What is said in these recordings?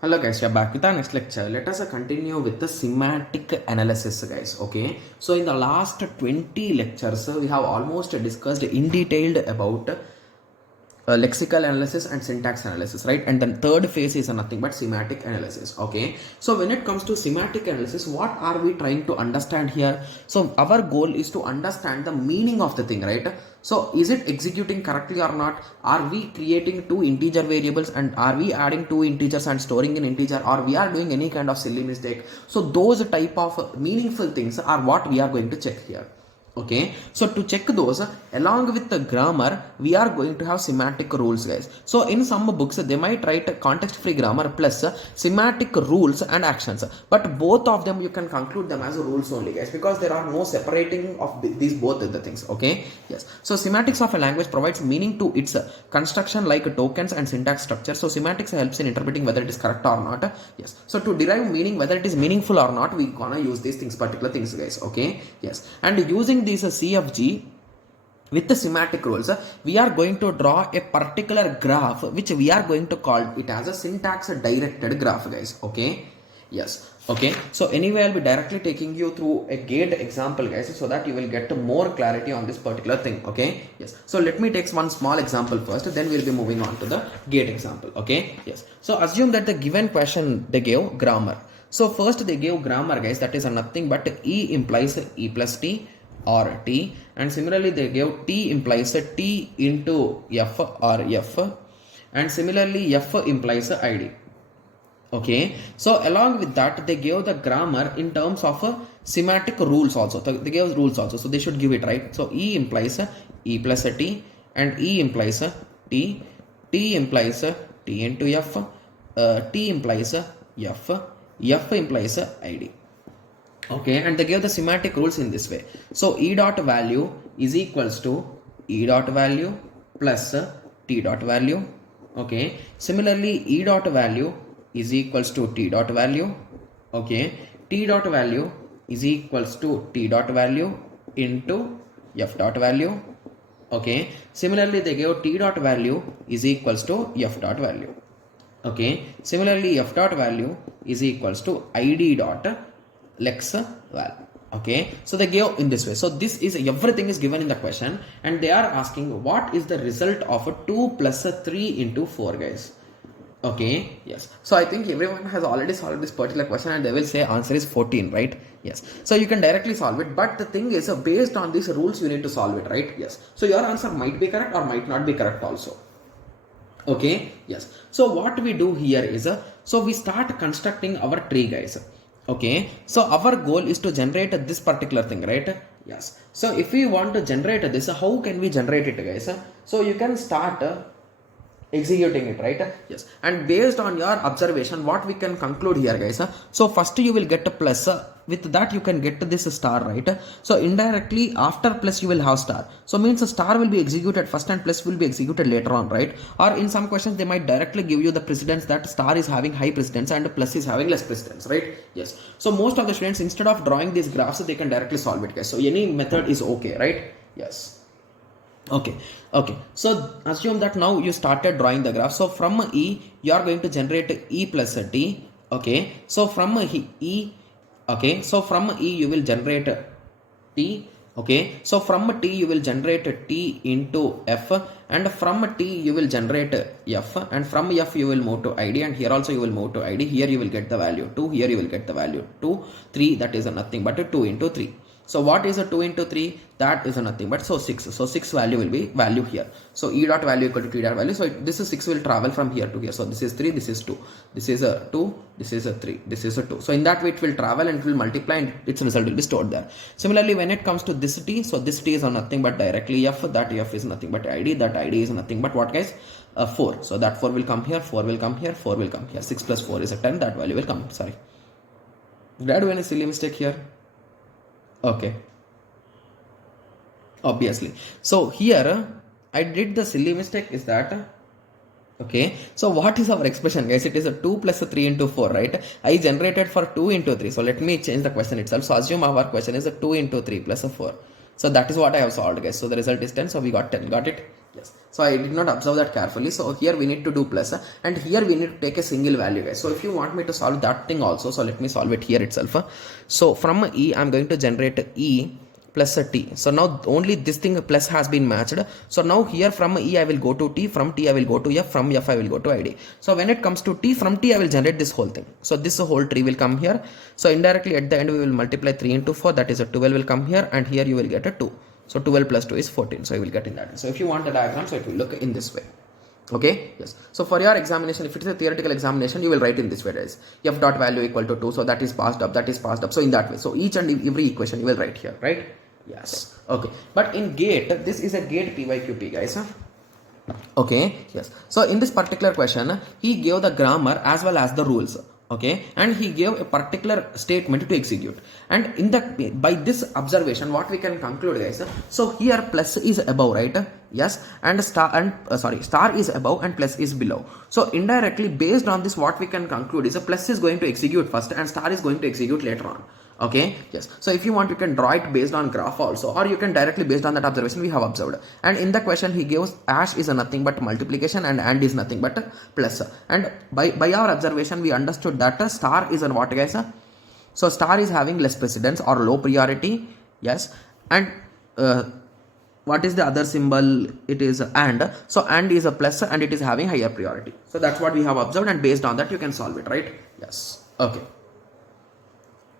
Hello guys, we are back with our next lecture. Let us continue with the semantic analysis guys. Okay, so in the last 20 lectures we have almost discussed in detail about lexical analysis and syntax analysis, right? And then third phase is nothing but semantic analysis. Okay, so when it comes to semantic analysis, what are we trying to understand here? So our goal is to understand the meaning of the thing, right? So is it executing correctly or not? Are we creating two integer variables and are we adding two integers and storing an integer, or we are doing any kind of silly mistake? So those type of meaningful things are what we are going to check here. Okay, so to check those along with the grammar, we are going to have semantic rules guys. So in some books they might write context free grammar plus semantic rules and actions, but both of them you can conclude them as rules only guys, because there are no separating of these both of the things. Okay, yes, so semantics of a language provides meaning to its construction like tokens and syntax structure. So semantics helps in interpreting whether it is correct or not. Yes, so to derive meaning whether it is meaningful or not, we gonna use these things, particular things guys. Okay, yes, and using these CFG with the semantic rules, we are going to draw a particular graph which we are going to call it as a syntax directed graph guys. Okay, yes, okay, so anyway I'll be directly taking you through a gate example guys, so that you will get more clarity on this particular thing. Okay, yes, so let me take one small example first, then we'll be moving on to the gate example. Okay, yes, so assume that the given question they gave grammar. So first they gave grammar guys, that is nothing but E implies E plus T or T, and similarly they gave T implies T into F or F, and similarly F implies ID. Okay, so along with that they gave the grammar in terms of semantic rules also. They gave rules also, so they should give it, right? So E implies E plus T, and E implies T, T implies T into F, T implies F, F implies ID. Okay, and they give the semantic rules in this way. So E dot value is equals to E dot value plus T dot value. Okay, similarly E dot value is equals to T dot value. Okay, T dot value is equals to T dot value into F dot value. Okay, similarly they give T dot value is equals to F dot value. Okay, similarly F dot value is equals to ID dot lex value. Okay, so they gave in this way. So this is everything is given in the question, and they are asking what is the result of a 2 plus a 3 into 4 guys. Okay, yes, so I think everyone has already solved this particular question, and they will say answer is 14, right? Yes, so you can directly solve it, but the thing is based on these rules you need to solve it, right? Yes, so your answer might be correct or might not be correct also. Okay, yes, so what we do here is so we start constructing our tree guys. Okay, so our goal is to generate this particular thing, right? Yes, so if we want to generate this, how can we generate it guys? So you can start executing it, right? Yes, and based on your observation what we can conclude here guys, so first you will get a plus, with that you can get this star, right? So indirectly after plus you will have star, so means a star will be executed first and plus will be executed later on, right? Or in some questions they might directly give you the precedence that star is having high precedence and plus is having less precedence, right? Yes, so most of the students instead of drawing these graphs they can directly solve it guys. So any method is okay, right? Yes, okay, okay, so assume that now you started drawing the graph. So from E you are going to generate E plus T. Okay, so from E, okay, so from E you will generate T. Okay, so from T you will generate T into F, and from T you will generate F, and from F you will move to ID, and here also you will move to ID. Here you will get the value 2, here you will get the value 2, 3, that is nothing but 2 into 3. So what is a 2 into 3? That is a nothing but so 6. So 6 value will be value here. So E dot value equal to T dot value. So this is 6 will travel from here to here. So this is 3, this is 2. This is a 2, this is a 3, this is a 2. So in that way it will travel and it will multiply and its result will be stored there. Similarly when it comes to this T, so this T is nothing but directly F. That F is nothing but ID. That ID is nothing but what guys? 4. So that 4 will come here, 4 will come here, 4 will come here. 6 plus 4 is a 10. That value will come. Sorry. Did I do any silly mistake here? Okay, obviously. So here I did the silly mistake is that, okay, so what is our expression guys? It is a 2 plus a 3 into 4, right? I generated for 2 into 3. So let me change the question itself. So assume our question is a 2 into 3 plus a 4. So that is what I have solved, guys. So the result is 10. So we got 10. Got it? Yes. So I did not observe that carefully. So here we need to do plus, and here we need to take a single value, guys. So if you want me to solve that thing also, so let me solve it here itself. So from E, I'm going to generate E plus a T. So now only this thing plus has been matched. So now here from E I will go to T, from T I will go to F, from F I will go to ID. So when it comes to T, from T I will generate this whole thing. So this whole tree will come here. So indirectly at the end we will multiply 3 into 4, that is a 12 will come here, and here you will get a 2. So 12 plus 2 is 14. So you will get in that. So if you want the diagram, so it will look in this way. Okay, yes. So for your examination, if it is a theoretical examination, you will write in this way, guys. F dot value equal to 2. So that is passed up, that is passed up. So in that way. So each and every equation you will write here, right? Yes. Okay. But in GATE, this is a GATE PYQP, guys. Okay. Yes. So in this particular question, he gave the grammar as well as the rules. Okay, and he gave a particular statement to execute, and in the by this observation what we can conclude, guys, so here plus is above, right? Yes, and star is above and plus is below. So indirectly based on this what we can conclude is a plus is going to execute first and star is going to execute later on. Okay, yes. So if you want, you can draw it based on graph also, or you can directly based on that observation we have observed. And in the question he gives ash is a nothing but multiplication and is nothing but plus. And by our observation we understood that star is an what, guys? So star is having less precedence or low priority. Yes. And what is the other symbol? It is and. So and is a plus and it is having higher priority. So that's what we have observed, and based on that you can solve it, right? Yes. Okay.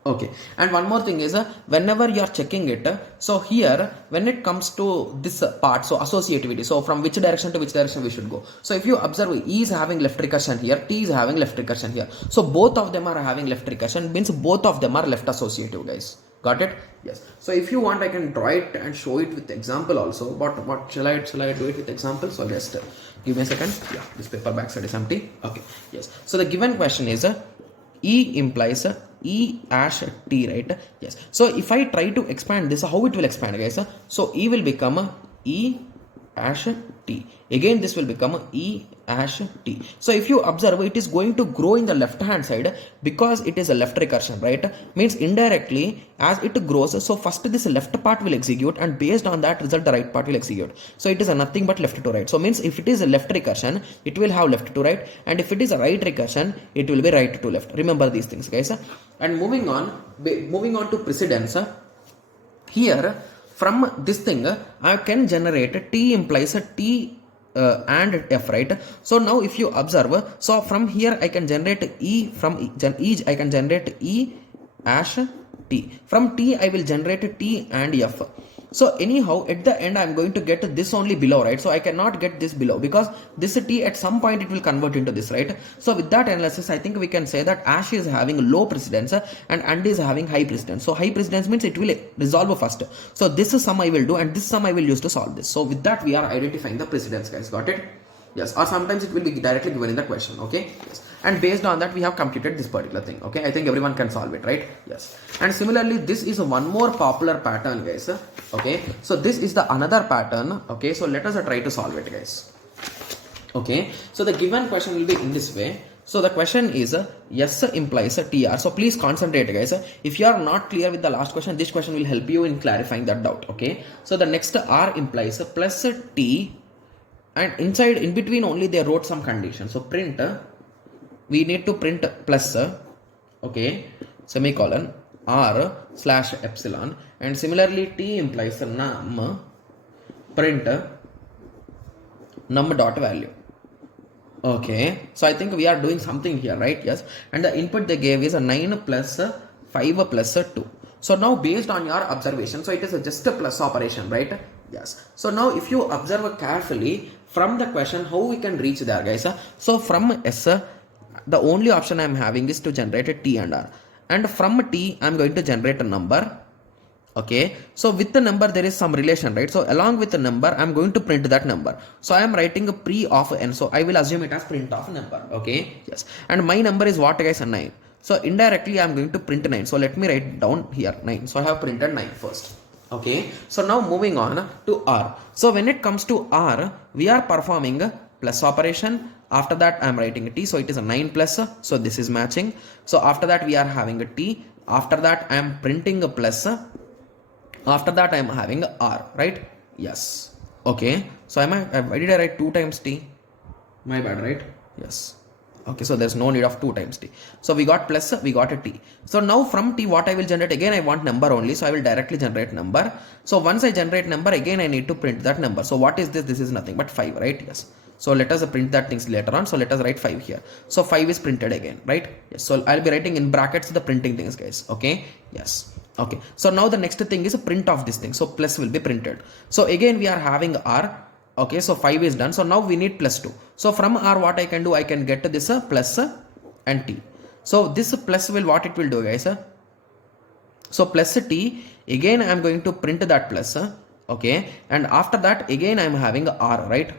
Okay, and one more thing is whenever you are checking it, so here when it comes to this part, so associativity, so from which direction to which direction we should go. So if you observe, E is having left recursion here, T is having left recursion here. So both of them are having left recursion, means both of them are left associative, guys. Got it? Yes. So if you want, I can draw it and show it with example also. But what shall I do it with example? So just give me a second. Yeah, this paper backside is empty. Okay. Yes. So the given question is E implies E ash T, right? Yes. So if I try to expand this, how it will expand, guys? So E will become E ash T. Again, this will become E ash T. So if you observe, it is going to grow in the left hand side because it is a left recursion, right? Means indirectly as it grows, so first this left part will execute, and based on that result the right part will execute. So it is a nothing but left to right. So means if it is a left recursion, it will have left to right, and if it is a right recursion, it will be right to left. Remember these things, guys. And moving on to precedence, here from this thing I can generate T implies a T and F, right? So now if you observe, so from here I can generate E, from E I can generate E ash T. From T I will generate T and F. So anyhow at the end I am going to get this only below, right? So I cannot get this below because this T at some point it will convert into this, right? So with that analysis I think we can say that ash is having low precedence and is having high precedence. So high precedence means it will resolve first. So this is sum I will do, and this sum I will use to solve this. So with that we are identifying the precedence, guys. Got it? Yes. Or sometimes it will be directly given in the question. Okay. Yes. And based on that we have computed this particular thing. Okay, I think everyone can solve it, right? Yes. And similarly this is one more popular pattern, guys. Okay, so this is the another pattern. Okay, so let us try to solve it, guys. Okay, so the given question will be in this way. So the question is S implies a TR. So please concentrate, guys. If you are not clear with the last question, this question will help you in clarifying that doubt. Okay, so the next R implies plus T, and inside in between only they wrote some condition. So print, we need to print plus, okay, semicolon R slash epsilon, and similarly T implies num, print num dot value. Okay, so I think we are doing something here, right? Yes. And the input they gave is a 9 plus 5 plus 2. So now based on your observation, so it is just a plus operation, right? Yes. So now if you observe carefully from the question, how we can reach there, guys? So from S, the only option I am having is to generate a T and R, and from T I am going to generate a number. Okay, so with the number there is some relation, right? So along with the number I am going to print that number. So I am writing a pre of n, so I will assume it as print of number. Okay, yes. And my number is what, guys? 9. So indirectly I am going to print 9. So let me write down here 9. So I have printed 9 first. Okay, so now moving on to R. So when it comes to R, we are performing a plus operation. After that I am writing a T, so it is a 9 plus, so this is matching. So after that we are having a T. After that I am printing a plus. After that I am having r, right? Yes. Okay, so why did I write 2 times t? My bad, right? Yes. Okay, so there's no need of 2 times t. So we got plus, we got a t. So now from t what I will generate, again I want number only, so I will directly generate number. So once I generate number, again I need to print that number. So what is this? This is nothing but 5, right? Yes. So let us print that things later on. So let us write 5 here. So 5 is printed again, right? Yes. So I'll be writing in brackets the printing things, guys. Okay. Yes. Okay. So now the next thing is a print of this thing. So plus will be printed. So again we are having r. Okay. So 5 is done. So now we need plus 2. So from r what I can do, I can get this plus and t. So this plus will, what it will do, guys? So plus t, again I am going to print that plus. Okay. And after that again I am having r, right?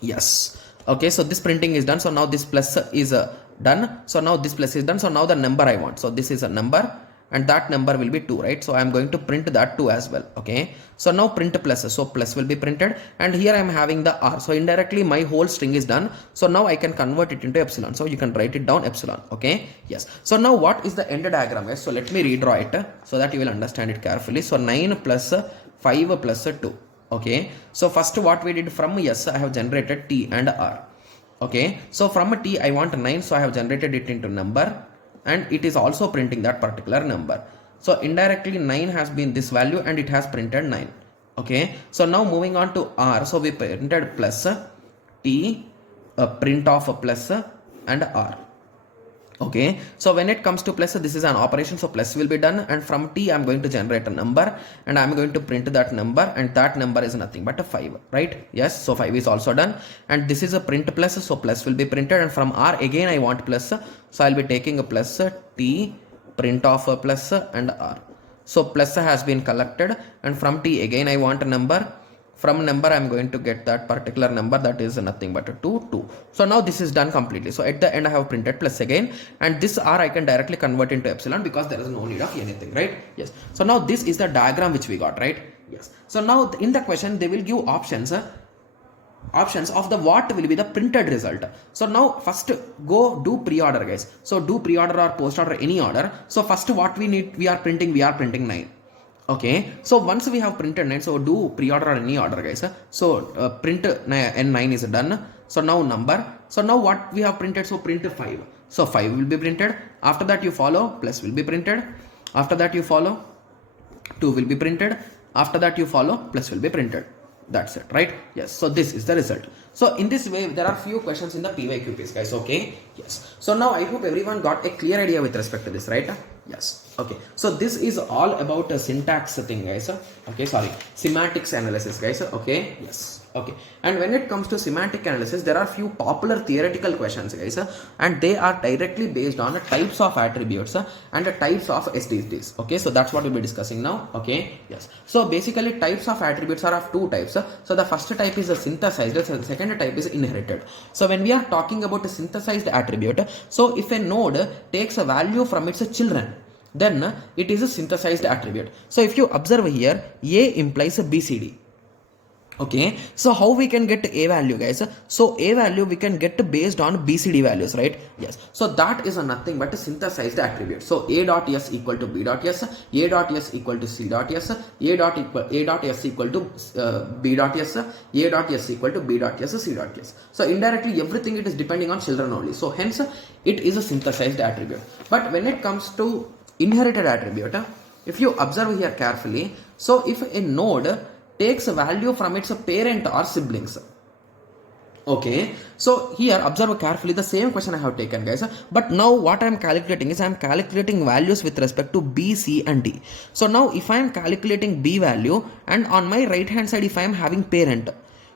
Yes. Okay, so this printing is done. So now this plus is done. So now this plus is done. So now the number I want. So this is a number and that number will be 2, right? So I am going to print that 2 as well. Okay, so now print plus. So plus will be printed and here I am having the r. So indirectly my whole string is done. So now I can convert it into epsilon. So you can write it down epsilon. Okay, yes. So now what is the end diagram, guys? So let me redraw it so that you will understand it carefully. So 9 plus 5 plus 2. Okay, so first what we did, from yes I have generated t and r. Okay, so from t I want 9, so I have generated it into number and it is also printing that particular number. So indirectly 9 has been this value and it has printed 9. Okay, so now moving on to r. So we printed plus t, print of plus and r. Okay, so when it comes to plus, this is an operation, so plus will be done and from t I am going to generate a number and I am going to print that number and that number is nothing but a 5, right? Yes, so 5 is also done and this is a print plus, so plus will be printed and from r again I want plus, so I will be taking a plus t, print of a plus and r. So plus has been collected and from t again I want a number. From number I am going to get that particular number, that is nothing but a 2. So now this is done completely. So at the end I have printed plus again and this r I can directly convert into epsilon because there is no need of anything, right? Yes. So now this is the diagram which we got, right? Yes. So now in the question they will give options of the what will be the printed result. So now first go do pre-order, guys. So do pre-order or post order, any order. So first what we need, we are printing 9. Okay, so once we have printed 9, so do pre-order or any order, guys. So print n9 is done. So now number. So now what we have printed, so print 5. So 5 will be printed. After that you follow plus will be printed. After that you follow 2 will be printed. After that you follow plus will be printed. That's it, right? Yes. So this is the result. So in this way there are few questions in the PYQ piece, guys. Okay, yes. So now I hope everyone got a clear idea with respect to this, right? Yes. Okay, so this is all about a syntax thing, guys. Okay, sorry, semantics analysis, guys. Okay, yes. Okay, and when it comes to semantic analysis, there are few popular theoretical questions, guys, and they are directly based on types of attributes and types of SDGs. Okay, so that's what we'll be discussing now. Okay, yes. So basically types of attributes are of 2 types. So the first type is a synthesized, the second type is inherited. So when we are talking about a synthesized attribute, so if a node takes a value from its children, then it is a synthesized attribute. So if you observe here, A implies a BCD. Okay, so how we can get A value, guys? So A value we can get based on BCD values, right? Yes. So that is nothing but a synthesized attribute. So A dot S equal to B dot S, A dot S equal to C dot S, A dot S equal to B dot S, A dot S equal to B dot S, C dot S. So indirectly everything it is depending on children only. So hence it is a synthesized attribute. But when it comes to inherited attribute, if you observe here carefully, so if a node takes a value from its parent or siblings. Okay, so here observe carefully, the same question I have taken, guys, but now what I am calculating is I am calculating values with respect to B, C and D. So now if I am calculating B value and on my right hand side if I am having parent,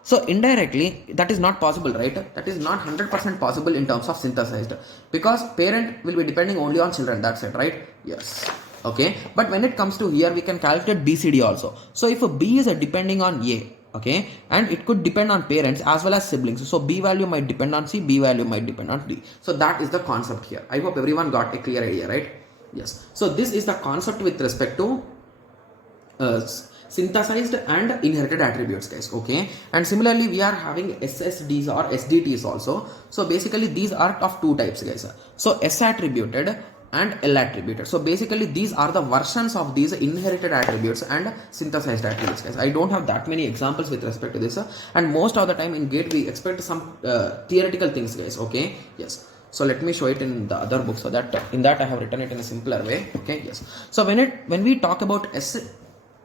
so indirectly that is not possible, right? That is not 100% possible in terms of synthesized, because parent will be depending only on children, that's it, right? Yes. Okay, but when it comes to here we can calculate BCD also. So if a B is depending on A, okay, and it could depend on parents as well as siblings, so B value might depend on C, B value might depend on D. So that is the concept here. I hope everyone got a clear idea, right? Yes. So this is the concept with respect to synthesized and inherited attributes, guys. Okay, and similarly we are having SSDs or SDTs also. So basically these are of 2 types, guys. So S attributed and L attributed. So basically these are the versions of these inherited attributes and synthesized attributes, guys. I don't have that many examples with respect to this, and most of the time in GATE we expect some theoretical things, guys. Okay, yes. So let me show it in the other book, so that in that I have written it in a simpler way. Okay, yes. So when we talk about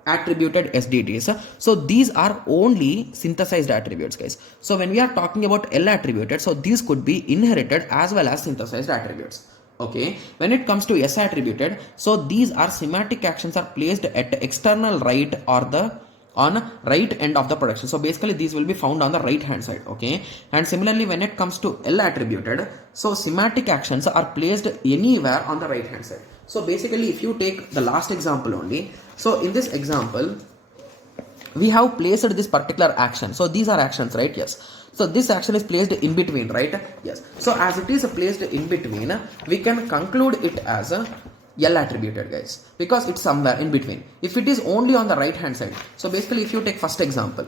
attributed SDTs, so these are only synthesized attributes, guys. So when we are talking about L attributed, so these could be inherited as well as synthesized attributes. Okay, when it comes to S attributed, so these are semantic actions are placed at external right or the on right end of the production. So basically these will be found on the right hand side. Okay, and similarly when it comes to L attributed, so semantic actions are placed anywhere on the right hand side. So basically if you take the last example only, so in this example we have placed this particular action. So these are actions, right? Yes. So this action is placed in between, right? Yes. So as it is placed in between, we can conclude it as a L attributed, guys, because it's somewhere in between. If it is only on the right hand side, so basically if you take first example,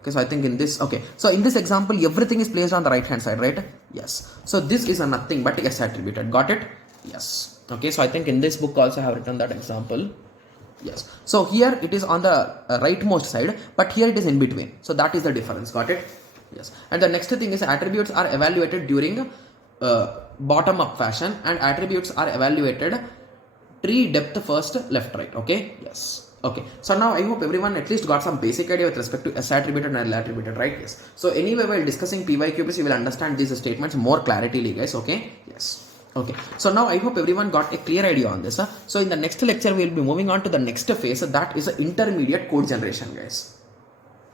okay, so I think in this, okay, so in this example everything is placed on the right hand side, right? Yes. So this is a nothing but S attributed. Got it? Yes. Okay, so I think in this book also I have written that example. Yes. So here it is on the rightmost side, but here it is in between. So that is the difference. Got it? Yes. And the next thing is attributes are evaluated during bottom up fashion, and attributes are evaluated tree depth first, left, right. Okay. Yes. Okay. So now I hope everyone at least got some basic idea with respect to S attributed and L attributed, right? Yes. So anyway, while discussing PYQPs, you will understand these statements more clarity, guys. Okay. Yes. Okay, so now I hope everyone got a clear idea on this. So in the next lecture, we will be moving on to the next phase, that is intermediate code generation, guys.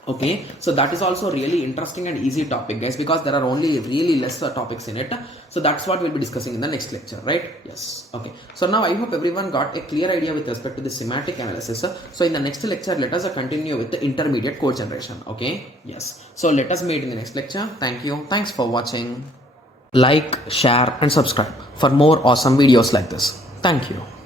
Okay, so that is also really interesting and easy topic, guys, because there are only really less topics in it. So that's what we'll be discussing in the next lecture, right? Yes. Okay, so now I hope everyone got a clear idea with respect to the semantic analysis. So in the next lecture, let us continue with the intermediate code generation. Okay, yes. So let us meet in the next lecture. Thank you. Thanks for watching. Like, share and subscribe for more awesome videos like this. Thank you.